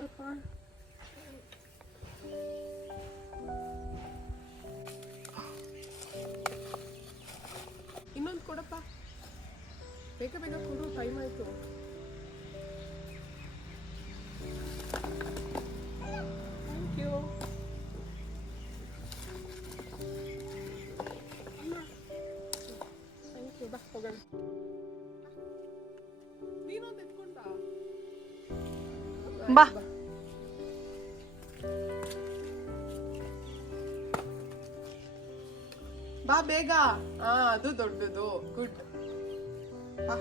ಬಾರಪ್ಪ. ಇನ್ನೊಂದು ಕೊಡಪ್ಪ, ಬೇಗ ಬೇಗ ಕೊಡು, ಟೈಮ್ ಆಯಿತು. Thank you. Thank you. ಬಾ ಹೋಗೋಣ. ನೀನೊಂದು ಎತ್ಕೊಂಡ ಬಾ. ಬಾ ಬೇಗ. ಅದು ದೊಡ್ಡದು. ಗುಡ್. ಬಾ.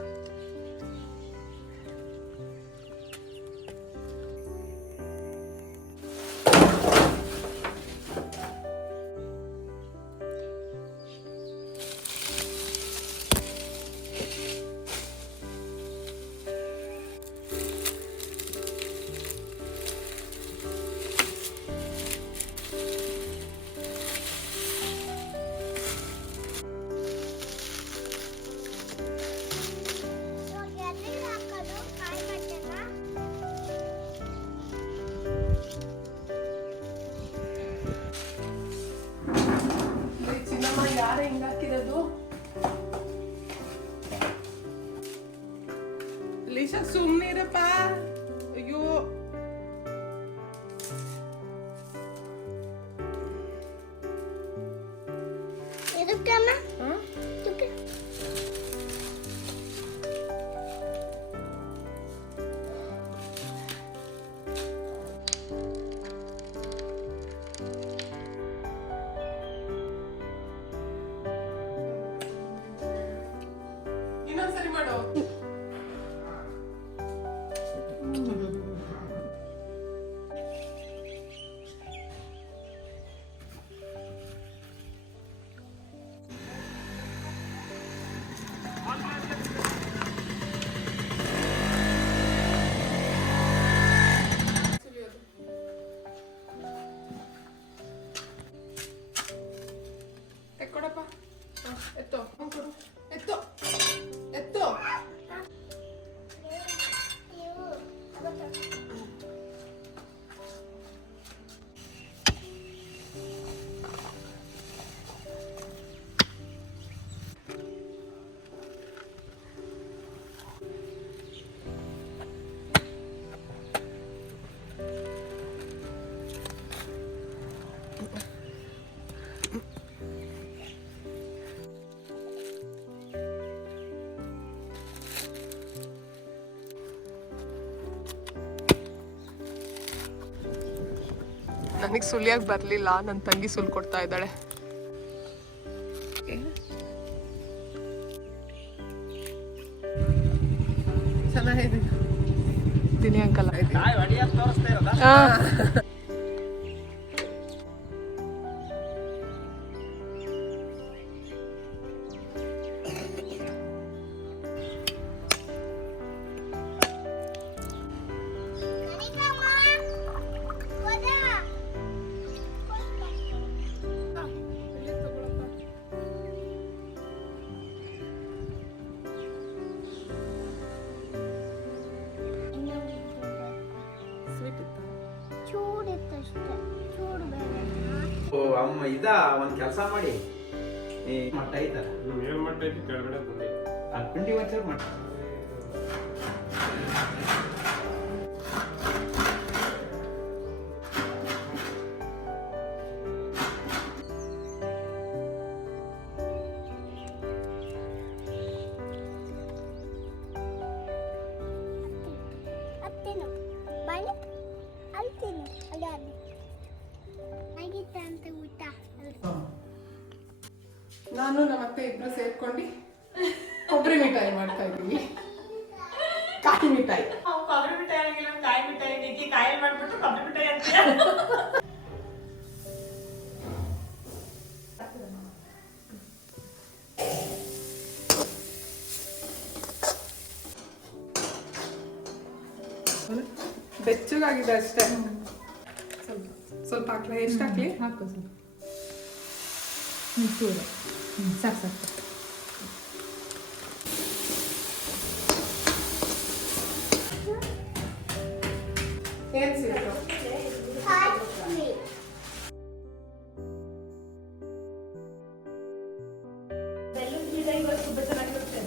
ಯಾರು ಹಿಂಗ್ ಹಾಕಿರೋದು? ಲೀಶಾ ಸುಮ್ಮನಿರಪ್ಪ. ಅಯ್ಯೋ, ಇನ್ನೊಂದ್ಸರಿ ಮಾಡು. ತೆಕ್ಕೊಡಪ್ಪ. ಎತ್ತೋ, ಕೊಡು. ಎತ್ತೋ, ಎತ್ತೋ. ನನಗೆ ಸುಲಿಯಾಗಿ ಬರಲಿಲ್ಲ, ನನ್ನ ತಂಗಿ ಸುಲ್ ಕೊಡ್ತಾ ಇದ್ದಾಳೆ. ಚೆನ್ನಾಗಿದೆ. ದಿನಿ ಅಂಕಲ್ ಅಮ್ಮ ಇದ ಒಂದ್ ಕೆಲಸ ಮಾಡಿ ಮಟ್ಟ ಐತಲ್ಲ, ಏನ್ ಮಟ್ಟ ಐತಿ ಕೆಳಗಡೆ ಬಂದಿ ಆ ಪಿಂಡಿ ಒಂಚೂರು ಮಟ್ಟ. ನಾನು ನಮ್ಮ ಅತ್ತೆ ಇಬ್ರು ಸೇರ್ಕೊಂಡು ಕೊಬ್ಬರಿ ಮಿಠಾಯಿ ಮಾಡ್ತಾ ಇದ್ದೀವಿ. ಕಾಯಿ ಮಿಠಾಯಿ. ಕೊಬ್ಬರಿ ಮಿಠಾಯಿ ಆಗಿಲ್ಲ, ಕಾಯಿ ಮಿಠಾಯಿ. ನಿಕ್ಕಿ ಕಾಯಿ ಮಾಡ್ಬಿಟ್ಟು ಕೊಬ್ಬರಿ ಮಿಠಾಯಿ ಅಂತ. ಬೆಚ್ಚಗಾಗಿದೆ ಅಷ್ಟೇ. ಸ್ವಲ್ಪ ಹಾಕ್ಲಾ? ಎಷ್ಟು ಹಾಕ್ಲಿ? ಹಾಕೋ ಸ್ವಲ್ಪ. ಚೂರು ಸಾಕು ಸಾಕು. ಏನ್ ಸ್ವೀಟು? ಬೆಲ್ಲದ ಸ್ವೀಟ್ ಇವತ್ತು ತುಂಬಾ ಚೆನ್ನಾಗಿರುತ್ತೆ.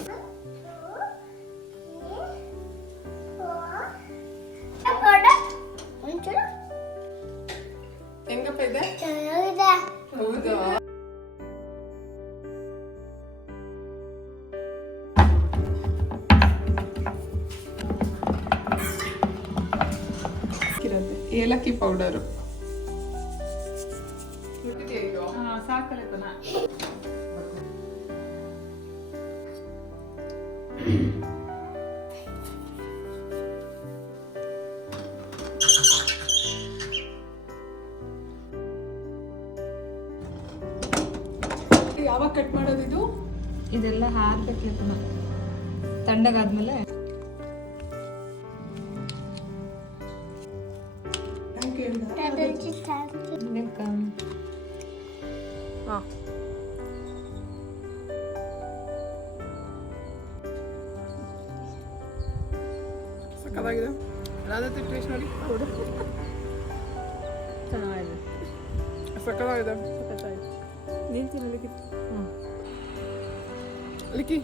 ಹೆಂಗಪ್ಪ ಇದೆ? ಹೌದಾ? ಏಲಕ್ಕಿ ಪೌಡರು ಸಾಕಲ್ಲ ಯಾವಾಗ ಕಟ್ ಮಾಡೋದಿದು? ಇದೆಲ್ಲ ಹಾರ್ಬೇಕಲ್ಲ ಪುನಃ ತಣ್ಣಗಾದ್ಮೇಲೆ. ವೆಲ್ಕಮ್. ಸಕ್ಕತ್ತಾಗಿದೆ. ಯಾವ್ದೈತಿ ಟೇಸ್ಟ್ ನೋಡಿ. ಚೆನ್ನಾಗಿದೆ. ಸಕ್ಕತ್ತಾಗಿದೆ. ನಿಲ್ತೀನಿ ಲಿಕ್ಕಿ